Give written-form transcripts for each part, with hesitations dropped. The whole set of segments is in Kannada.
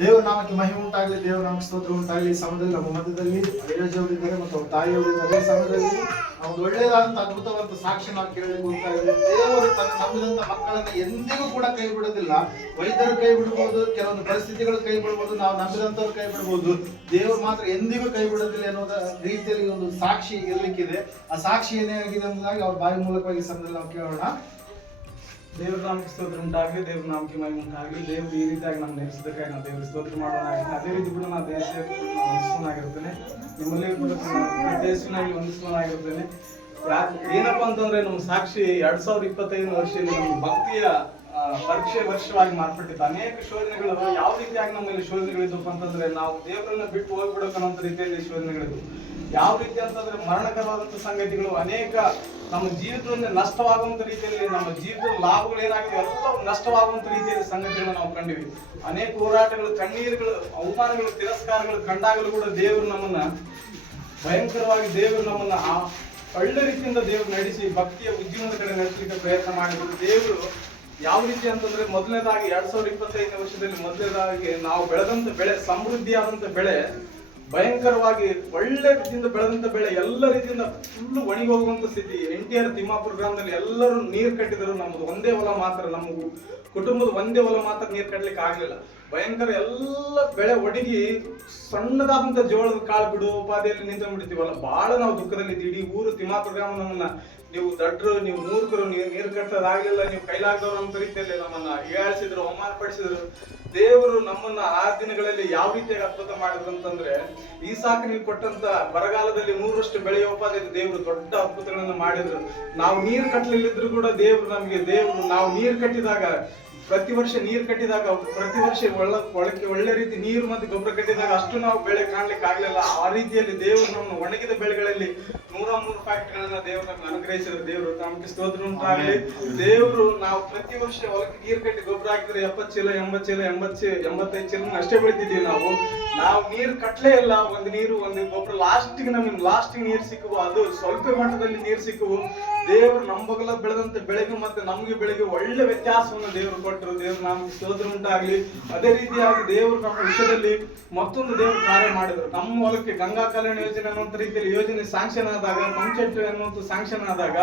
ದೇವರ ನಾಮಕ್ಕೆ ಮಹಿಮೆ ಉಂಟಾಗಲಿ, ದೇವರ ನಾಮಕ್ಕೆ ಸ್ತೋತ್ರ ಉಂಟಾಗಲಿ. ಈ ಸಮಯದಲ್ಲಿ ನಮ್ಮ ಮಧ್ಯದಲ್ಲಿ ಅಳಿಯಜವರಿದ್ದಾರೆ ಮತ್ತು ಅವ್ರ ತಾಯಿಯವರಿದ್ದಾರೆ. ಈ ಸಮಯದಲ್ಲಿ ಒಂದು ಒಳ್ಳೆಯದಾದಂತಹ ಅದ್ಭುತವಾದ ಸಾಕ್ಷಿ ನಾವು ಕೇಳಲಿಕ್ಕೆ ಹೋಗ್ತಾ ಇದ್ದೇವೆ. ದೇವರು ತನ್ನ ನಂಬಿದಂತ ಮಕ್ಕಳನ್ನ ಎಂದಿಗೂ ಕೂಡ ಕೈ ಬಿಡೋದಿಲ್ಲ. ವೈದ್ಯರು ಕೈ ಬಿಡಬಹುದು, ಕೆಲವೊಂದು ಪರಿಸ್ಥಿತಿಗಳು ಕೈ ಬಿಡಬಹುದು, ನಾವು ನಂಬಿದಂತವ್ರು ಕೈ ಬಿಡಬಹುದು, ದೇವರು ಮಾತ್ರ ಎಂದಿಗೂ ಕೈ ಬಿಡೋದಿಲ್ಲ ಅನ್ನೋದ ರೀತಿಯಲ್ಲಿ ಒಂದು ಸಾಕ್ಷಿ ಇರ್ಲಿಕ್ಕಿದೆ. ಆ ಸಾಕ್ಷಿ ಏನೇ ಆಗಿದೆ ಎಂಬುದಾಗಿ ಅವ್ರ ಬಾಯಿ ಮೂಲಕವಾಗಿ ಈ ಸಮಯದಲ್ಲಿ ನಾವು ಕೇಳೋಣ. ದೇವ್ರ ನಾಮಕ್ಕೆ ಸ್ತೋತ್ರ ಉಂಟಾಗಲಿ, ದೇವ್ರ ನಾಮಕ್ಕೆ ಮಹಿಮೆ ಉಂಟಾಗಲಿ. ದೇವ್ರು ಈ ರೀತಿಯಾಗಿ ನಮ್ಮ ನೆನೆಸಿದ್ದಕ್ಕಾಗಿ ನಾವು ದೇವ್ರ ಸ್ತೋತ್ರ ಮಾಡೋಣ. ಅದೇ ರೀತಿ ಕೂಡ ನಾವು ವಂದಿಸುವನಾಗಿರ್ತೇನೆ. ನಿಮ್ಮಲ್ಲಿ ಕೂಡ ದೇಶನಲ್ಲಿ ವಂದಿಸುವನಾಗಿರ್ತೇನೆ. ಏನಪ್ಪಾ ಅಂತಂದ್ರೆ ನಮ್ಮ ಸಾಕ್ಷಿ 2025 ವರ್ಷದಲ್ಲಿ ನಮ್ಮ ಭಕ್ತಿಯ ಪರೀಕ್ಷೆ ವರ್ಷವಾಗಿ ಮಾರ್ಪಟ್ಟಿತ್ತು. ಅನೇಕ ಶೋಧನೆಗಳು ಯಾವ ರೀತಿಯಾಗಿ ನಮ್ಮಲ್ಲಿ ಶೋಧನೆಗಳಿದ್ದಪ್ಪ ಅಂತಂದ್ರೆ ನಾವು ದೇವರನ್ನ ಬಿಟ್ಟು ಹೋಗ್ಬಿಡೋಕನ್ನೋ ರೀತಿಯಲ್ಲಿ ಶೋಧನೆಗಳಿದ್ವು. ಯಾವ ರೀತಿ ಅಂತಂದ್ರೆ ಮರಣಕರವಾದಂತ ಸಂಗತಿಗಳು, ಅನೇಕ ನಮ್ಮ ಜೀವಿತದಲ್ಲಿ ನಷ್ಟವಾಗುವಂತ ರೀತಿಯಲ್ಲಿ, ನಮ್ಮ ಜೀವಿತದ ಲಾಭಗಳು ಏನಾಗಿದೆ ಎಲ್ಲ ನಷ್ಟವಾಗುವಂತ ರೀತಿಯಲ್ಲಿ ಸಂಗತಿಗಳನ್ನ ನಾವು ಕಂಡಿವಿ. ಅನೇಕ ಹೋರಾಟಗಳು, ಕಣ್ಣೀರುಗಳು, ಅವಮಾನಗಳು, ತಿರಸ್ಕಾರಗಳು ಕಂಡಾಗಲೂ ಕೂಡ ದೇವರು ನಮ್ಮನ್ನ ಭಯಂಕರವಾಗಿ ಒಳ್ಳೆ ರೀತಿಯಿಂದ ದೇವರು ನಡೆಸಿ ಭಕ್ತಿಯ ಉದ್ಯಮದ ಕಡೆ ನಡೆಸಲಿಕ್ಕೆ ಪ್ರಯತ್ನ ಮಾಡಿದ್ರು. ದೇವರು ಯಾವ ರೀತಿ ಅಂತಂದ್ರೆ ಮೊದಲನೇದಾಗಿ 2025 ವರ್ಷದಲ್ಲಿ ಮೊದಲನೇದಾಗಿ ನಾವು ಬೆಳೆದಂತ ಬೆಳೆ, ಸಮೃದ್ಧಿಯಾದಂತ ಬೆಳೆ, ಭಯಂಕರವಾಗಿ ಒಳ್ಳೆ ರೀತಿಯಿಂದ ಬೆಳೆದಂತ ಬೆಳೆ ಎಲ್ಲ ರೀತಿಯಿಂದ ಫುಲ್ ಒಣಗಿ ಹೋಗುವಂತ ಸ್ಥಿತಿ. NTR ತಿಮ್ಮಾಪುರ ಗ್ರಾಮದಲ್ಲಿ ಎಲ್ಲರೂ ನೀರು ಕಟ್ಟಿದ್ರು. ನಮ್ಮದು ಒಂದೇ ಹೊಲ ಮಾತ್ರ, ನಮ್ಮ ಕುಟುಂಬದ ಒಂದೇ ಹೊಲ ಮಾತ್ರ ನೀರು ಕಟ್ಟಲಿಕ್ಕೆ ಆಗ್ಲಿಲ್ಲ. ಭಯಂಕರ ಎಲ್ಲ ಬೆಳೆ ಒಣಗಿ ಸಣ್ಣದಾದಂತ ಜೋಳದ ಕಾಳು ಬಿಡುವ ಉಪಾಧಿಯಲ್ಲಿ ನಿಂತು ಬಿಡ್ತೀವಲ್ಲ, ಬಹಳ ನಾವು ದುಃಖದಲ್ಲಿ ಇಡೀ ಊರು ತಿಮ್ಮಾಪುರ ಗ್ರಾಮ ನಮ್ಮನ್ನ ನೀವು ದಡ್ರು, ನೀವು ಮೂರ್ಖರು, ನೀವು ನೀರು ಕಟ್ಟೋದಾಗ್ಲಿಲ್ಲ, ನೀವು ಕೈಲಾಗದವ್ರು ಅಂತ ರೀತಿಯಲ್ಲಿ ನಮ್ಮನ್ನ ಹೀಯಾಳಿಸಿದ್ರು, ಅವಮಾನ ಪಡಿಸಿದ್ರು. ದೇವರು ನಮ್ಮನ್ನ ಆ ದಿನಗಳಲ್ಲಿ ಯಾವ ರೀತಿಯಾಗಿ ಅದ್ಭುತ ಮಾಡಿದ್ರು ಅಂತಂದ್ರೆ, ಈ ಸಾಕು ನೀವು ಕೊಟ್ಟಂತ ಬರಗಾಲದಲ್ಲಿ 100ರಷ್ಟು ಬೆಳೆಯುವ ಉಪಾಧಿಯಲ್ಲಿ ದೇವರು ದೊಡ್ಡ ಅದ್ಭುತಗಳನ್ನ ಮಾಡಿದ್ರು. ನಾವು ನೀರು ಕಟ್ಟಲಿಲ್ಲಿದ್ರು ಕೂಡ ದೇವರು ನಾವು ನೀರು ಕಟ್ಟಿದಾಗ, ಪ್ರತಿ ವರ್ಷ ನೀರು ಕಟ್ಟಿದಾಗ, ಪ್ರತಿ ವರ್ಷ ಒಳ್ಳೆ ರೀತಿ ನೀರು ಮತ್ತೆ ಗೊಬ್ಬರ ಕಟ್ಟಿದಾಗ ಅಷ್ಟು ನಾವು ಬೆಳೆ ಕಾಣ್ಲಿಕ್ಕೆ ಆಗ್ಲಿಲ್ಲ. ಆ ರೀತಿಯಲ್ಲಿ ದೇವರು ನಮ್ಮ ಒಣಗಿದ ಬೆಳೆಗಳಲ್ಲಿ 103 ಫ್ಯಾಕ್ಟ್ರಿಗಳನ್ನ ದೇವರು ನಮ್ಗೆ ಅನುಗ್ರಹಿಸಿದ್ರು. ದೇವರು ನಮ್ಗೆ ಸ್ತೋತ್ರ ಉಂಟಾಗಲಿ. ದೇವರು ನಾವು ಪ್ರತಿ ವರ್ಷ ಹೊಲಕ್ಕೆ ನೀರು ಕಟ್ಟಿ ಗೊಬ್ಬರ ಹಾಕಿದ್ರೆ 70 ಚೀಲ 80 ಚೀಲ 85 ಚೀಲ ಅಷ್ಟೇ ಬೆಳಿತಿದ್ದೀವಿ. ನಾವು ನೀರು ಕಟ್ಲೇ ಇಲ್ಲ. ಒಂದು ಗೊಬ್ಬರ ಲಾಸ್ಟಿಗೆ ನೀರು ಸಿಕ್ಕುವು, ಅದು ಸ್ವಲ್ಪ ಮಟ್ಟದಲ್ಲಿ ನೀರು ಸಿಕ್ಕುವು. ದೇವರು ನಮ್ಮ ಬೆಳೆದಂತ ಬೆಳೆಗೆ ಮತ್ತೆ ನಮ್ಗೆ ಬೆಳೆಗೆ ಒಳ್ಳೆ ವ್ಯತ್ಯಾಸವನ್ನು ದೇವರು ಕೊಟ್ಟರು. ದೇವರು ನಮ್ಗೆ ಸ್ತೋತ್ರ ಉಂಟಾಗ್ಲಿ. ಅದೇ ರೀತಿಯಾಗಿ ದೇವರು ನಮ್ಮ ವಿಷಯದಲ್ಲಿ ಮತ್ತೊಂದು ದೇವರು ಕಾರ್ಯ ಮಾಡಿದ್ರು. ನಮ್ಮ ಹೊಲಕ್ಕೆ ಗಂಗಾ ಕಲ್ಯಾಣ ಯೋಜನೆ ಅನ್ನುವಂತ ರೀತಿಯಲ್ಲಿ ಯೋಜನೆ ಸ್ಯಾಂಕ್ಷನ್ ಆದಾಗ, ಪಂಚಾಯತ್ ಅನ್ನುವಂಥ ಸ್ಯಾಂಕ್ಷನ್ ಆದಾಗ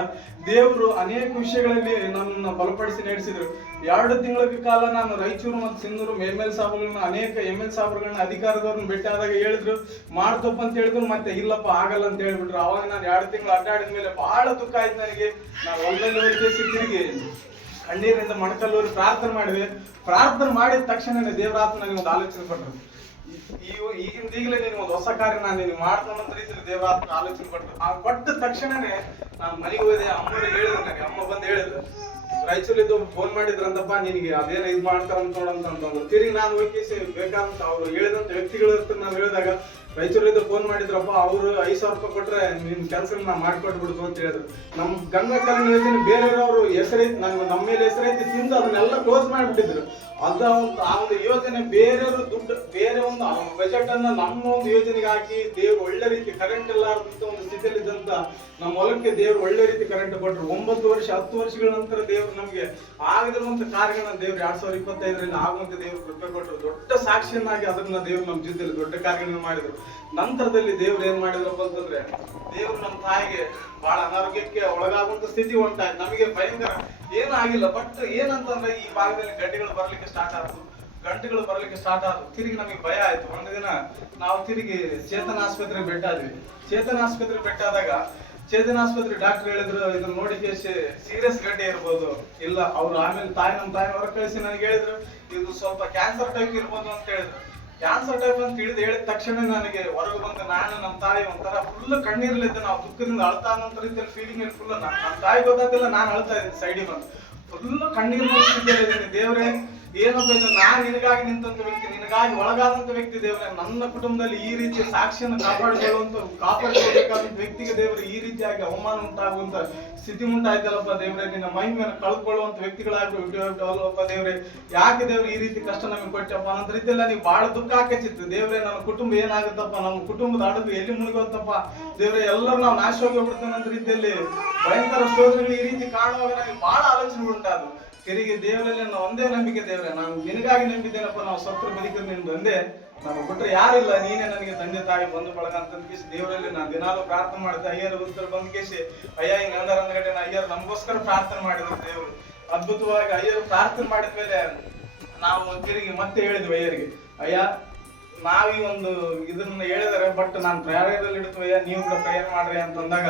ದೇವರು ಅನೇಕ ವಿಷಯಗಳಲ್ಲಿ ನನ್ನನ್ನು ಬಲಪಡಿಸಿ ನಡೆಸಿದ್ರು. 2 ತಿಂಗಳ ಕಾಲ ನಾನು ರಾಯಚೂರು ಮತ್ತು ಸಿಂಧೂರು ML ಸಾಹೇಬರನ್ನ, ಅನೇಕ ML ಸಾಹೇಬರನ್ನ, ಅಧಿಕಾರದವ್ರನ್ನ ಭೇಟಿ ಆದಾಗ ಹೇಳಿದ್ರು ಮಾಡ್ತಪ್ಪ ಅಂತ ಹೇಳಿದ್ರು. ಮತ್ತೆ ಇಲ್ಲಪ್ಪ ಆಗಲ್ಲ ಅಂತ ಹೇಳ್ಬಿಟ್ರು. ಅವಾಗ ನಾನು 2 ತಿಂಗಳು ಅಡ್ಡಾಡಿದ ಮೇಲೆ ಬಹಳ ದುಃಖ ಆಯ್ತು ನನಗೆ. ನಾನು ಹೊಲದಲ್ಲಿ ಹೋಗಿ ತಿರುಗಿ ಕಣ್ಣೀರಿಂದ ಮೊಣಕಲ್ಲೂರಿ ಪ್ರಾರ್ಥನೆ ಮಾಡಿದೆ. ಪ್ರಾರ್ಥನೆ ಮಾಡಿದ ತಕ್ಷಣ ದೇವರಾತ್ಮ ನನಗೆ ಒಂದು ಆಲೋಚನೆ ಕೊಟ್ಟರು. ಈಗಲೇ ನೀನು ಒಂದು ಹೊಸ ಕಾರ್ಯ ನಾನು ಮಾಡ್ಕೊಂಡಂತ ರೀತಿಯಲ್ಲಿ ದೇವರಾತ್ಮ ಆಲೋಚನೆ ಕೊಟ್ಟರು. ಆ ಕೊಟ್ಟ ತಕ್ಷಣನೇ ನಾನು ಮನೆಗೆ ಹೋದೆ. ಅಮ್ಮವ್ರಿಗೆ ಹೇಳಿದ್ರು, ನನಗೆ ಅಮ್ಮ ಬಂದು ಹೇಳಿದ್ರು, ರಾಯಚೂರಿದ್ದು ಫೋನ್ ಮಾಡಿದ್ರಂತಪ್ಪ ನಿನಗೆ ಅದೇನೋ ಇದು ಮಾಡ್ತಾರ ಅಂತಂದ್ರು. ತಿರುಗಿ ನಾನು ಹೋಗಿ ಬೇಕಾದಂತ ಅವ್ರು ಹೇಳಿದಂತ ವ್ಯಕ್ತಿಗಳ ಹತ್ರ ನಾನು ಹೇಳಿದಾಗ, ರಾಯಚೂರಿದ್ದು ಫೋನ್ ಮಾಡಿದ್ರಪ್ಪ, ಅವರು 5,000 ರೂಪಾಯಿ ಕೊಟ್ರೆ ನಿನ್ ಕೆಲಸ ನಾ ಮಾಡ್ಕೊಟ್ಬಿಡುದು ಅಂತ ಹೇಳಿದ್ರು. ನಮ್ ಗಂಗಾ ಕಲ್ಯಾಣ ಯೋಜನೆ ಬೇರೆಯವರು ಹೆಸರೈತಿ, ನಮ್ಮ ಮೇಲೆ ಹೆಸರೈತಿ ತಿಂದು ಅದನ್ನೆಲ್ಲ ಕ್ಲೋಸ್ ಮಾಡಿಬಿಟ್ಟಿದ್ರು. ಆ ಒಂದು ಯೋಜನೆ ಬೇರೆಯವರು ದುಡ್ಡು, ಬೇರೆ ಒಂದು ಬಜೆಟ್ ಅನ್ನ ನಮ್ಮ ಒಂದು ಯೋಜನೆಗೆ ಹಾಕಿ ದೇವ್ರು ಒಳ್ಳೆ ರೀತಿ ಕರೆಂಟ್ ಎಲ್ಲ ಒಂದು ಸ್ಥಿತಿಯಲ್ಲಿದ್ದಂತ ನಮ್ಮ ಹೊಲಕ್ಕೆ ದೇವ್ರು ಒಳ್ಳೆ ರೀತಿ ಕರೆಂಟ್ ಕೊಟ್ಟರು. 9 ವರ್ಷ 10 ವರ್ಷಗಳ ನಂತರ ದೇವ್ರು ನಮ್ಗೆ ಆಗದಿರುವಂತ ಕಾರ್ಯಗಳನ್ನ ದೇವ್ರು 2025ರಲ್ಲಿ ಆಗುವಂತ ದೇವ್ರು ಕೃಪೆ ಕೊಟ್ಟರು. ದೊಡ್ಡ ಸಾಕ್ಷಿಯನ್ನಾಗಿ ಅದನ್ನ ದೇವ್ರು ನಮ್ಮ ಜೀವಿತದಲ್ಲಿ ದೊಡ್ಡ ಕಾರ್ಯಗಳನ್ನು ಮಾಡಿದ್ರು. ನಂತರದಲ್ಲಿ ದೇವ್ರು ಏನ್ ಮಾಡಿದ್ರಪ್ಪ ಅಂತಂದ್ರೆ, ದೇವ್ರು ನಮ್ಮ ತಾಯಿಗೆ ಬಹಳ ಅನಾರೋಗ್ಯಕ್ಕೆ ಒಳಗಾಗುವಂತ ಸ್ಥಿತಿ ಉಂಟಾಯ್ತು. ನಮಗೆ ಭಯಂಕರ ಏನೂ ಆಗಿಲ್ಲ, ಬಟ್ ಏನಂತಂದ್ರೆ ಈ ಭಾಗದಲ್ಲಿ ಗಂಟೆಗಳು ಬರ್ಲಿಕ್ಕೆ ಸ್ಟಾರ್ಟ್ ಆದ್ವು. ತಿರುಗಿ ನಮಗೆ ಭಯ ಆಯ್ತು. ಒಂದು ದಿನ ನಾವು ತಿರುಗಿ ಚೇತನ ಆಸ್ಪತ್ರೆಗೆ ಭೇಟಾದ್ವಿ. ಚೇತನ ಆಸ್ಪತ್ರೆ ಡಾಕ್ಟರ್ ಹೇಳಿದ್ರು, ಇದನ್ನ ನೋಡಿ ಸೀರಿಯಸ್ ಗಡ್ಡೆ ಇರ್ಬೋದು. ಇಲ್ಲ ಅವ್ರು ಆಮೇಲೆ ನಮ್ಮ ತಾಯಿ ಹೊರ ಕಳಿಸಿ ನನಗೆ ಹೇಳಿದ್ರು, ಇದು ಸ್ವಲ್ಪ ಕ್ಯಾನ್ಸರ್ ಟೈಪ್ ಇರ್ಬೋದು ಅಂತ ಹೇಳಿದ್ರು. ಕ್ಯಾನ್ಸರ್ ಟೈಪ್ ಅಂತ ಹೇಳಿದ ತಕ್ಷಣ ನನಗೆ ಹೊರಗೆ ಬಂದು ನಾನು ನಮ್ಮ ತಾಯಿ ಒಂಥರ ಫುಲ್ ಕಣ್ಣೀರ್ಲಿದ್ದೆ. ನಾವು ದುಃಖದಿಂದ ಅಳ್ತಾ ಅನ್ನೋ ರೀತಿಯಲ್ಲಿ ಫೀಲಿಂಗ್ ಫುಲ್. ನಮ್ಮ ತಾಯಿ ಗೊತ್ತಾಗ್ತಿಲ್ಲ, ನಾನು ಅಳ್ತಾ ಇದ್ದೀನಿ ಸೈಡಿಗೆ ಬಂದು ಫುಲ್ ಕಣ್ಣೀರು ಇದ್ದೀನಿ. ದೇವ್ರೆ ಏನಪ್ಪ ಇದು, ನಾನು ನಿನಗಾಗಿ ನಿಂತಂತ ವ್ಯಕ್ತಿ, ನಿನಗಾಗಿ ಒಳಗಾದಂತ ವ್ಯಕ್ತಿ ದೇವ್ರೆ, ನನ್ನ ಕುಟುಂಬದಲ್ಲಿ ಈ ರೀತಿಯ ಸಾಕ್ಷಿಯನ್ನು ಕಾಪಾಡಿಕೊಳ್ಳಬೇಕಾದಂತ ವ್ಯಕ್ತಿಗೆ ದೇವ್ರೆ ಈ ರೀತಿಯಾಗಿ ಅವಮಾನ ಉಂಟಾಗುವಂತ ಸ್ಥಿತಿ ಉಂಟಾಯ್ತಲ್ಲಪ್ಪ ದೇವ್ರೆ, ನಿನ್ನ ಮಹಿಮೆಯನ್ನು ಕಳ್ಕೊಳ್ಳುವಂತ ವ್ಯಕ್ತಿಗಳಾಗಪ್ಪ ದೇವ್ರೆ, ಯಾಕೆ ದೇವ್ರೆ ಈ ರೀತಿ ಕಷ್ಟ ನಮಗೆ ಕೊಟ್ಟಪ್ಪ ಅನ್ನೋ ರೀತಿಯಲ್ಲ ನೀವು ಬಹಳ ದುಃಖ ಹಾಕಿತ್ತು ದೇವ್ರೆ. ನನ್ನ ಕುಟುಂಬ ಏನಾಗುತ್ತಪ್ಪ, ನಮ್ಮ ಕುಟುಂಬದ ಅಡುಗೆ ಎಲ್ಲಿ ಮುಳುಗೋತ್ತಪ್ಪ ದೇವ್ರೆ, ಎಲ್ಲರೂ ನಾವು ನಾಶ ಹೋಗಿ ಹೋಗ್ಬಿಡ್ತೇನೆ ಅಂತ ರೀತಿಯಲ್ಲಿ ಭಯಂಕರ ಶೋಧನೆಗಳು ಈ ರೀತಿ ಕಾಣುವಾಗ ನನಗೆ ಬಹಳ ಆಲೋಚನೆ ಉಂಟಾದ್ರು. ತಿರುಗಿ ದೇವರಲ್ಲಿ ನನ್ನ ಒಂದೇ ನಂಬಿಕೆ ದೇವರೇ, ನಾನು ನಿನಗಾಗಿ ನಂಬಿದ್ದೇನಪ್ಪ, ನಾವು ಸತ್ರ ಬದುಕಿದ್ರೆ ನಿನ್ ಒಂದೇ, ನಾನು ಬಿಟ್ರೆ ಯಾರಿಲ್ಲ, ನೀನೇ ನನಗೆ ತಂದೆ ತಾಯಿ ಬಂಧು ಬಳಗ ಅಂತ ಕೇಸಿ ದೇವರಲ್ಲಿ ನಾನು ದಿನಾಲು ಪ್ರಾರ್ಥನೆ ಮಾಡಿದೆ. ಅಯ್ಯರ್ ಉತ್ತರ ಬಂದ್ ಕೇಸಿ ಅಯ್ಯ ಹಿಂಗ ಅಂದಗಡೆ ಅಯ್ಯರ್ ನಮಗೋಸ್ಕರ ಪ್ರಾರ್ಥನೆ ಮಾಡಿದ್ರು ದೇವರು. ಅದ್ಭುತವಾಗಿ ಅಯ್ಯರು ಪ್ರಾರ್ಥನೆ ಮಾಡಿದ ಮೇಲೆ ನಾವು ತಿರುಗಿ ಮತ್ತೆ ಹೇಳಿದ್ವಿ ಅಯ್ಯರಿಗೆ, ಅಯ್ಯ ನಾವೀ ಒಂದು ಇದನ್ನ ಹೇಳಿದಾರೆ, ಬಟ್ ನಾನು ಪ್ರೇಯರಲ್ಲಿ ಇಡ್ತೀವಯ್ಯ, ನೀವು ಕೂಡ ಪ್ರೇಯರ್ ಮಾಡ್ರಿ ಅಂತಂದಾಗ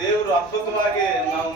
ದೇವರು ಅದ್ಭುತವಾಗಿ ನಾವು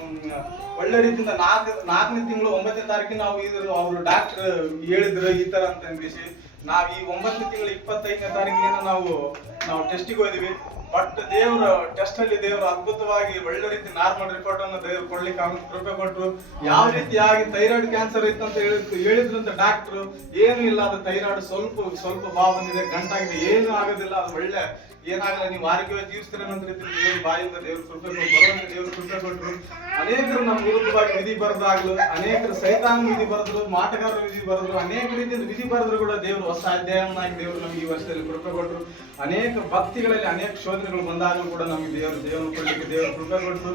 ಒಳ್ಳೆ ರೀತಿಯಿಂದ 4ನೇ ತಿಂಗಳು 9ನೇ ತಾರೀಕಿಗೆ ನಾವು ಇದ್ರು ಅವರು ಡಾಕ್ಟರ್ ಹೇಳಿದ್ರು ಈ ತರ ಅಂತ ಅನ್ಬಿಸಿ ನಾವ್ ಈ 9ನೇ ತಿಂಗಳು 25ನೇ ತಾರೀಕಿಗೆ ನಾವು ಟೆಸ್ಟಿಗೆ ಹೋದ್ವಿ. ಬಟ್ ದೇವ್ರ ಟೆಸ್ಟ್ ಅಲ್ಲಿ ದೇವರು ಅದ್ಭುತವಾಗಿ ಒಳ್ಳೆ ರೀತಿ ನಾರ್ಮಲ್ ರಿಪೋರ್ಟ್ ಅನ್ನು ದೇವ್ರು ಕೊಡ್ಲಿಕ್ಕೆ ಕೃಪೆ ಕೊಟ್ಟರು. ಯಾವ ರೀತಿಯಾಗಿ ಥೈರಾಯ್ಡ್ ಕ್ಯಾನ್ಸರ್ ಇತ್ತು ಅಂತ ಹೇಳಿದ್ರಂತ ಡಾಕ್ಟರ್, ಏನು ಇಲ್ಲ, ಅದು ಥೈರಾಯ್ಡ್ ಸ್ವಲ್ಪ ಬಾವು ಬಂದಿದೆ, ಗಂಟಾಗಿದೆ, ಏನು ಆಗೋದಿಲ್ಲ, ಅದು ಒಳ್ಳೆ ಏನಾಗಲ್ಲ, ನೀವು ಆರೋಗ್ಯವಾಗಿ ಜೀವಿಸ್ತೀರ ಅಂತ ರೀತಿ ದೇವ್ರ ಬಾಯಿಂದ ದೇವ್ರ ಕೃಪೆ ಬರೋದಕ್ಕೆ ದೇವ್ರ ಕೃಪೆ ಕೊಟ್ಟರು. ಅನೇಕರು ನಮ್ಮ ವಿರುದ್ಧವಾಗಿ ವಿಧಿ ಬರೆದಾಗ್ಲು, ಅನೇಕರು ಸೈತಾನ್ ವಿಧಿ ಬರೆದ್ರು, ಮಾಟಗಾರರ ವಿಧಿ ಬರೆದ್ರು, ಅನೇಕ ರೀತಿಯಿಂದ ವಿಧಿ ಬರೆದ್ರು ಕೂಡ ದೇವರು ಹೊಸ ಅಧ್ಯಾಯವನ್ನಾಗಿ ದೇವರು ನಮಗೆ ಈ ವರ್ಷದಲ್ಲಿ ಕೃಪೆ ಕೊಟ್ಟರು. ಅನೇಕ ಭಕ್ತಿಗಳಲ್ಲಿ ಅನೇಕ ಶೋಧನೆಗಳು ಬಂದಾಗಲೂ ಕೂಡ ನಮಗೆ ದೇವರು ಕೊಡ್ಲಿಕ್ಕೆ ದೇವರು ಕೃಪೆ ಕೊಟ್ಟರು.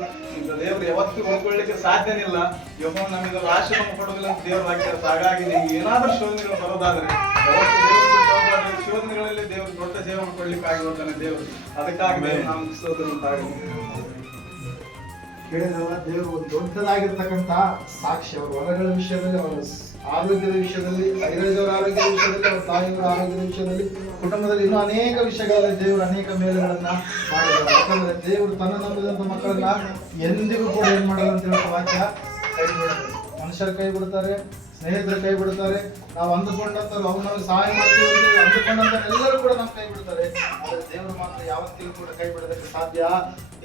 ದೇವರು ಯಾವತ್ತೂ ಹೊಂದ್ಕೊಳ್ಳಿಕ್ಕೆ ಸಾಧ್ಯನಿಲ್ಲ, ಯೆಹೋವನು ನಮಗೆ ಆಶೀರ್ವಾದ ಕೊಡೋದಿಲ್ಲ ಅಂತ ದೇವರು ವಾಕ್ಯ. ಹಾಗಾಗಿ ನಿಮ್ಗೆ ಏನಾದ್ರೂ ಶೋಧನೆಗಳು ಬರೋದಾದ್ರೆ ಶೋಧನೆಗಳಲ್ಲಿ ದೇವರು ದೊಡ್ಡ ಜೀವನ ಕೊಡ್ಲಿಕ್ಕೆ ಆಗಿರ್ತಾನೆ ದೇವರು. ಅದಕ್ಕಾಗಿ ನಾವು ಸ್ತೋತ್ರ ಉಂಟಾಗಲಿ. ಕೇಳಿದ್ರಲ್ಲ, ದೇವರು ಒಂದು ದೊಡ್ಡದಾಗಿರ್ತಕ್ಕಂಥ ಸಾಕ್ಷಿ. ಅವರ ಹೊಲಗಳ ವಿಷಯದಲ್ಲಿ, ಅವರ ಆರೋಗ್ಯದ ವಿಷಯದಲ್ಲಿ, ಐರಜವರ ಆರೋಗ್ಯದ ವಿಷಯದಲ್ಲಿ, ಅವರ ತಾಯಿಯವರ ಆರೋಗ್ಯದ ವಿಷಯದಲ್ಲಿ, ಕುಟುಂಬದಲ್ಲಿ ಇನ್ನೂ ಅನೇಕ ವಿಷಯಗಳಲ್ಲಿ ದೇವರು ಅನೇಕ ಮೇಲುಗಳನ್ನ ಮಾಡಿದ್ದಾರೆ. ಯಾಕಂದ್ರೆ ದೇವರು ತನ್ನ ನಂಬಿದಂತ ಮಕ್ಕಳನ್ನ ಎಂದಿಗೂ ಕೂಡ ಏನ್ ಮಾಡಲ್ಲ ಅಂತ ಹೇಳೋ ವಾಕ್ಯ ಕೈ ಬಿಡೋದು. ಮನುಷ್ಯರ ಕೈ ಬಿಡ್ತಾರೆ, ಸ್ನೇಹಿತರ ಕೈ ಬಿಡ್ತಾರೆ, ನಾವು ಅಂದುಕೊಂಡಂತವ್ರು ಅವ್ರು ನಮಗೆ ಸಹಾಯ ಮಾಡ್ತೀವಿ ಅಂತ ಅಂದುಕೊಂಡಂತ ಎಲ್ಲರೂ ಕೂಡ ನಮ್ಮ ಕೈ ಬಿಡ್ತಾರೆ. ಆದರೆ ದೇವರು ಮಾತ್ರ ಯಾವತ್ತಿಗೂ ಕೂಡ ಕೈ ಬಿಡೋದಕ್ಕೆ ಸಾಧ್ಯ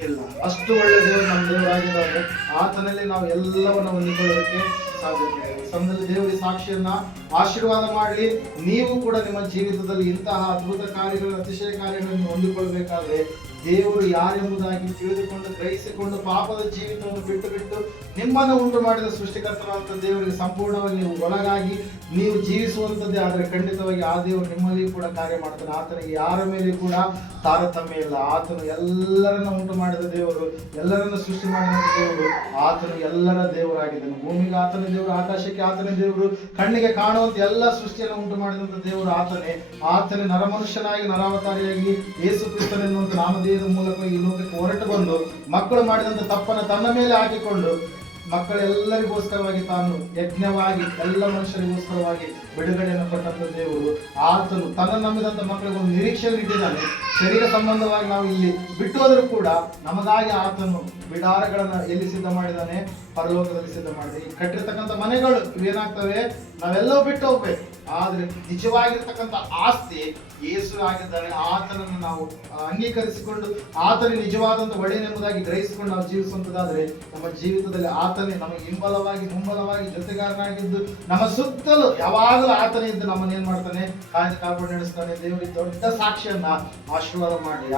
ಇಲ್ಲ. ಅಷ್ಟು ಒಳ್ಳೆ ದೇವರು ನಮ್ಮ ದೇವರಾಗಿದ್ದಾರೆ. ಆತನಲ್ಲಿ ನಾವು ಎಲ್ಲವನ್ನು ಹೊಂದಿಕೊಳ್ಳೋದಕ್ಕೆ ಸಾಧ್ಯತೆ ಇದೆ. ಸಮಯದಲ್ಲಿ ದೇವರ ಸಾಕ್ಷಿಯನ್ನ ಆಶೀರ್ವಾದ ಮಾಡಲಿ. ನೀವು ಕೂಡ ನಿಮ್ಮ ಜೀವಿತದಲ್ಲಿ ಇಂತಹ ಅದ್ಭುತ ಕಾರ್ಯಗಳು, ಅತಿಶಯ ಕಾರ್ಯಗಳನ್ನು ಹೊಂದಿಕೊಳ್ಳಬೇಕಾದ್ರೆ ದೇವರು ಯಾರೆಂಬುದಾಗಿ ತಿಳಿದುಕೊಂಡು ಗ್ರಹಿಸಿಕೊಂಡು ಪಾಪದ ಜೀವಿತವನ್ನು ಬಿಟ್ಟು ನಿಮ್ಮನ್ನು ಉಂಟು ಮಾಡಿದ ಸೃಷ್ಟಿಕರ್ತರಾದ ದೇವರಿಗೆ ಸಂಪೂರ್ಣವಾಗಿ ನೀವು ಒಳಗಾಗಿ ನೀವು ಜೀವಿಸುವಂಥದ್ದೇ ಆದರೆ ಖಂಡಿತವಾಗಿ ಆ ದೇವರು ನಿಮ್ಮಲ್ಲಿಯೂ ಕೂಡ ಕಾರ್ಯ ಮಾಡ್ತಾನೆ. ಆತನಿಗೆ ಯಾರ ಮೇಲೆಯೂ ಕೂಡ ತಾರತಮ್ಯ ಇಲ್ಲ. ಆತನು ಎಲ್ಲರನ್ನ ಉಂಟು ಮಾಡಿದ ದೇವರು, ಎಲ್ಲರನ್ನ ಸೃಷ್ಟಿ ಮಾಡಿದ ದೇವರು. ಆತನು ಎಲ್ಲರ ದೇವರಾಗಿದ್ದಾನೆ. ಭೂಮಿಗೆ ಆತನ ದೇವರು, ಆಕಾಶಕ್ಕೆ ಆತನ ದೇವರು, ಕಣ್ಣಿಗೆ ಕಾಣುವಂತ ಎಲ್ಲ ಸೃಷ್ಟಿಯನ್ನು ಉಂಟು ಮಾಡಿದಂತ ದೇವರು ಆತನೇ. ಆತನೇ ನರಮನುಷ್ಯನಾಗಿ ನರಾವತಾರಿಯಾಗಿ ಯೇಸು ಕ್ರಿಸ್ತನೆನ್ನುವಂತ ನಾಮಧೇಯದ ಮೂಲಕ ಈ ಲೋಕಕ್ಕೆ ಹೊರಟು ಬಂದು ಮಕ್ಕಳು ಮಾಡಿದಂತ ತಪ್ಪನ್ನು ತನ್ನ ಮೇಲೆ ಹಾಕಿಕೊಂಡು ಮಕ್ಕಳೆಲ್ಲರಿಗೋಸ್ಕರವಾಗಿ ತಾನು ಯಜ್ಞವಾಗಿ ಎಲ್ಲ ಮನುಷ್ಯರಿಗೋಸ್ಕರವಾಗಿ ಬಿಡುಗಡೆಯನ್ನು ಕೊಟ್ಟಂತ ದೇವರು. ಆತನು ತನ್ನ ನಂಬಿದಂತ ಮಕ್ಕಳಿಗೆ ಒಂದು ನಿರೀಕ್ಷೆ ಇಟ್ಟಿದ್ದಾನೆ. ಶರೀರ ಸಂಬಂಧವಾಗಿ ನಾವು ಇಲ್ಲಿ ಬಿಟ್ಟು ಹೋದರೂ ಕೂಡ ನಮಗಾಗಿ ಆತನು ಬಿಡಾರಗಳನ್ನ ಎಲ್ಲಿ ಸಿದ್ಧ ಮಾಡಿದ್ದಾನೆ? ಪರಲೋಕದಲ್ಲಿ ಸಿದ್ಧ ಮಾಡಿದೆ. ಈ ಕಟ್ಟಿರ್ತಕ್ಕಂಥ ಮನೆಗಳು ಇವೇನಾಗ್ತವೆ? ನಾವೆಲ್ಲವೂ ಬಿಟ್ಟು ಹೋಗ್ಬೇಕು. ಆದ್ರೆ ನಿಜವಾಗಿರ್ತಕ್ಕಂಥ ಆಸ್ತಿ ಯೇಸು ಆಗಿದ್ದಾನೆ. ಆತನನ್ನು ನಾವು ಅಂಗೀಕರಿಸಿಕೊಂಡು ಆತನೇ ನಿಜವಾದಂತ ಒಳ್ಳೆಯನೆಂಬುದಾಗಿ ಗ್ರಹಿಸಿಕೊಂಡು ನಾವು ಜೀವಿಸುವಂತದಾದ್ರೆ ನಮ್ಮ ಜೀವಿತದಲ್ಲಿ ಆತನೇ ನಮಗೆ ಹಿಂಬಲವಾಗಿ ಮುಂಬಲವಾಗಿ ಜೊತೆಗಾರನಾಗಿದ್ದು ನಮ್ಮ ಸುತ್ತಲೂ ಯಾವಾಗಲೂ ಆತನೇ ಇದ್ದು ನಮ್ಮನ್ನ ಏನ್ ಮಾಡ್ತಾನೆ? ಕಾಯ್ದು ಕಾಪಾಡಿ ನಡೆಸ್ತಾನೆ. ದೇವರಿಗೆ ದೊಡ್ಡ ಸಾಕ್ಷಿಯನ್ನ ಆಶೀರ್ವಾದ ಮಾಡಿ.